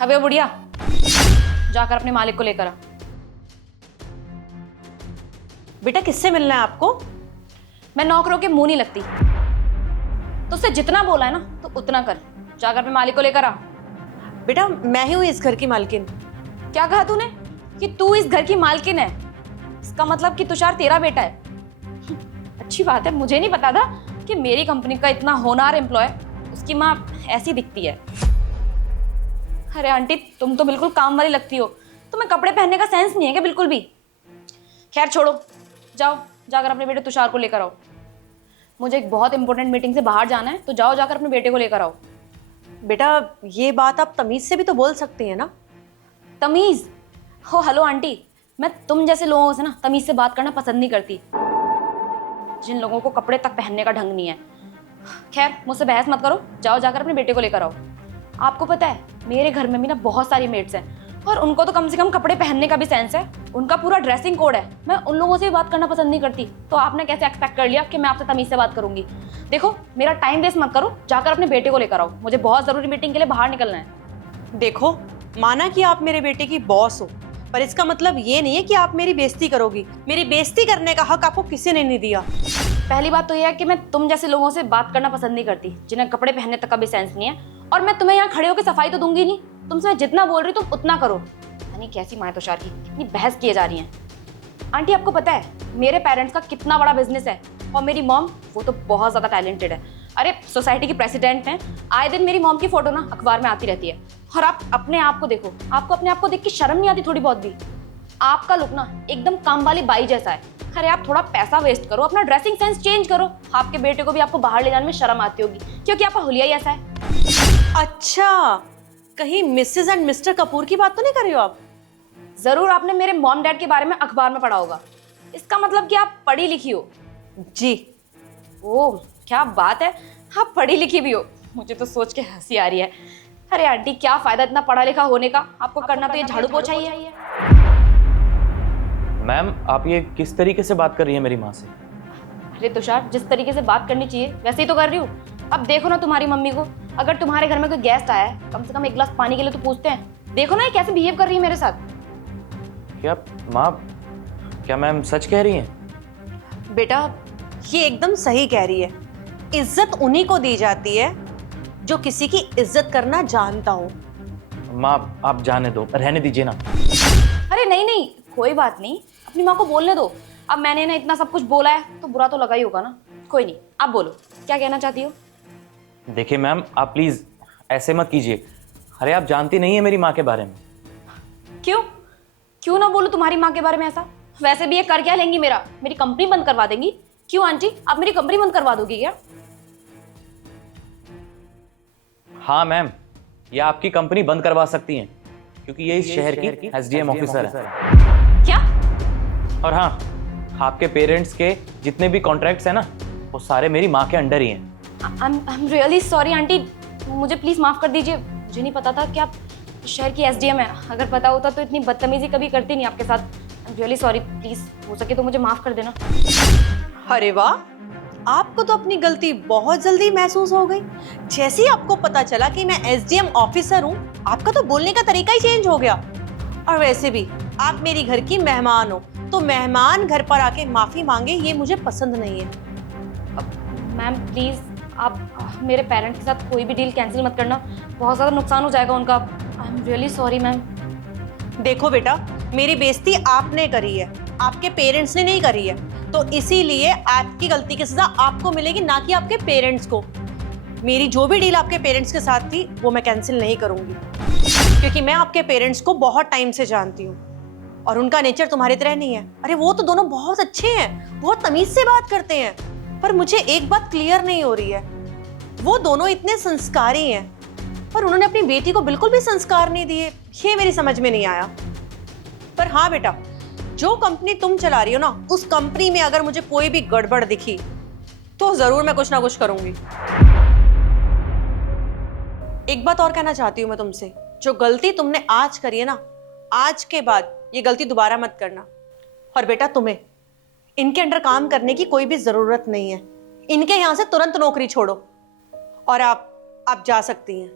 अबे बुढ़िया, जाकर अपने मालिक को लेकर आ। बेटा किससे मिलना है आपको? मैं नौकरों के मुंह नहीं लगती, तो उससे जितना बोला है ना तो उतना कर। जाकर अपने मालिक को लेकर आ। बेटा मैं ही हूँ इस घर की मालकिन। क्या कहा तूने कि तू इस घर की मालकिन है? इसका मतलब कि तुषार तेरा बेटा है। अच्छी बात है, मुझे नहीं पता था कि मेरी कंपनी का इतना होनहार एम्प्लॉय उसकी माँ ऐसी दिखती है। अरे आंटी, तुम तो बिल्कुल काम वाली लगती हो, तुम्हें कपड़े पहनने का सेंस नहीं है क्या बिल्कुल भी? खैर छोड़ो, जाओ जाकर अपने बेटे तुषार को लेकर आओ। मुझे एक बहुत इंपॉर्टेंट मीटिंग से बाहर जाना है, तो जाओ जाकर अपने बेटे को लेकर आओ। बेटा ये बात आप तमीज से भी तो बोल सकती हैं ना। तमीज? हो हेलो आंटी, मैं तुम जैसे लोगों से ना तमीज से बात करना पसंद नहीं करती, जिन लोगों को कपड़े तक पहनने का ढंग नहीं है। खैर मुझसे बहस मत करो, जाओ जाकर अपने बेटे को लेकर आओ। आपको पता है मेरे घर में भी ना बहुत सारी मेड्स हैं, और उनको तो कम से कम कपड़े पहनने का भी सेंस है, उनका पूरा ड्रेसिंग कोड है। मैं उन लोगों से भी बात करना पसंद नहीं करती, तो आपने कैसे एक्सपेक्ट कर लिया कि मैं आपसे तमीज से बात करूंगी? देखो मेरा टाइम वेस्ट मत करो, जाकर अपने बेटे को लेकर आओ, मुझे बहुत जरूरी मीटिंग के लिए बाहर निकलना है। देखो, माना कि आप मेरे बेटे की बॉस हो, पर इसका मतलब ये नहीं है कि आप मेरी बेइज्जती करोगी। मेरी बेइज्जती करने का हक आपको किसी ने नहीं दिया। पहली बात तो यह है कि मैं तुम जैसे लोगों से बात करना पसंद नहीं करती, जिन्हें कपड़े पहनने तक का भी सेंस नहीं है। और मैं तुम्हें यहाँ खड़े होकर सफाई तो दूंगी नहीं, तुमसे मैं जितना बोल रही तुम उतना करो। यानी कैसी माँ है तुषार की, इतनी बहस किए जा रही हैं। आंटी आपको पता है मेरे पेरेंट्स का कितना बड़ा बिजनेस है, और मेरी मॉम वो तो बहुत ज्यादा टैलेंटेड है। अरे सोसाइटी की प्रेसिडेंट हैं, आए दिन मेरी मॉम की फोटो ना अखबार में आती रहती है। और आप अपने आप को देखो, आपको अपने आप को देख के शर्म नहीं आती थोड़ी बहुत भी? आपका लुक ना एकदम काम वाली बाई जैसा है। अरे आप थोड़ा पैसा वेस्ट करो, अपना ड्रेसिंग सेंस चेंज करो। आपके बेटे को भी आपको बाहर ले जाने में शर्म आती होगी, क्योंकि आपका हुलिया ही ऐसा है। अच्छा, कहीं मिसेस एंड मिस्टर कपूर की बात तो नहीं कर रही हो आप? जरूर आपने मेरे मॉम डैड के बारे में अखबार में पढ़ा होगा, इसका मतलब कि आप पढ़ी लिखी हो। जी। ओह क्या बात है, आप पढ़ी लिखी भी हो, मुझे तो सोच के हंसी आ रही है। अरे आंटी क्या फायदा इतना पढ़ा लिखा होने का, आपको करना तो ये झाड़ू पोछा ही है। मैम आप ये किस तरीके से बात कर रही है मेरी माँ से? अरे तुषार, जिस तरीके से बात करनी चाहिए वैसे ही तो कर रही हूँ। अब देखो ना तुम्हारी मम्मी को, अगर तुम्हारे घर में कोई गेस्ट आया है कम से कम एक गिलास पानी के लिए तो पूछते हैं। देखो ना ये कैसे बिहेव कर रही है मेरे साथ। क्या माँ, क्या मैम सच कह रही हैं? बेटा ये एकदम सही कह रही है। इज्जत उन्हीं को दी जाती है जो किसी की इज्जत करना जानता हो। माँ आप जाने दो, रहने दीजिए ना। अरे नहीं नहीं, कोई बात नहीं, अपनी माँ को बोलने दो। अब मैंने ना इतना सब कुछ बोला है तो बुरा तो लगा ही होगा ना। कोई नहीं, आप बोलो क्या कहना चाहती हो। देखिए मैम आप प्लीज ऐसे मत कीजिए। अरे आप जानती नहीं है मेरी माँ के बारे में। क्यों क्यों ना बोलूं तुम्हारी माँ के बारे में ऐसा? वैसे भी ये कर क्या लेंगी, मेरी कंपनी बंद करवा देंगी। क्यों आंटी, आप मेरी कंपनी बंद करवा दोगी क्या? हाँ मैम, ये आपकी कंपनी बंद करवा सकती हैं, क्योंकि ये इस शहर की एसडीएम ऑफिसर है। क्या? और हाँ, आपके पेरेंट्स के जितने भी कॉन्ट्रैक्ट्स हैं ना, वो सारे मेरी माँ के अंडर ही हैं। I am really sorry aunty, मुझे प्लीज माफ कर दीजिए। मुझे नहीं पता था कि आप शहर की एसडीएम है, अगर पता होता तो इतनी बदतमीजी कभी करती नहीं आपके साथ। I am really sorry, please हो सके तो मुझे माफ कर देना। अरे वाह, आपको तो अपनी गलती बहुत जल्दी महसूस हो गई। जैसे ही आपको पता चला कि मैं एसडीएम ऑफिसर हूँ, आपका तो बोलने का तरीका ही चेंज हो गया। और वैसे भी आप मेरी घर की मेहमान हो, तो मेहमान घर पर आके माफी मांगे ये मुझे पसंद नहीं है। मैम प्लीज आप मेरे पेरेंट्स के साथ कोई भी डील कैंसिल मत करना, बहुत ज़्यादा नुकसान हो जाएगा उनका। I am really sorry ma'am. देखो बेटा, मेरी बेइज्जती आपने करी है, आपके पेरेंट्स ने नहीं करी है, तो इसीलिए आपकी गलती की सजा आपको मिलेगी, ना कि आपके पेरेंट्स को। मेरी जो भी डील आपके पेरेंट्स के साथ थी वो मैं कैंसिल नहीं करूंगी, क्योंकि मैं आपके पेरेंट्स को बहुत टाइम से जानती हूँ और उनका नेचर तुम्हारी तरह नहीं है। अरे वो तो दोनों बहुत अच्छे हैं, बहुत तमीज से बात करते हैं, पर मुझे एक बात क्लियर नहीं हो रही है, वो दोनों इतने संस्कारी हैं पर उन्होंने अपनी बेटी को बिल्कुल भी संस्कार नहीं दिए। ये मेरी समझ में नहीं आया। पर हाँ बेटा, जो कंपनी तुम चला रही हो ना, उस कंपनी में अगर मुझे कोई भी गड़बड़ दिखी तो जरूर मैं कुछ ना कुछ करूंगी। एक बात और कहना चाहती हूँ मैं तुमसे, जो गलती तुमने आज करी है ना, आज के बाद ये गलती दोबारा मत करना। और बेटा तुम्हें इनके अंडर काम करने की कोई भी जरूरत नहीं है, इनके यहां से तुरंत नौकरी छोड़ो और आप जा सकती हैं।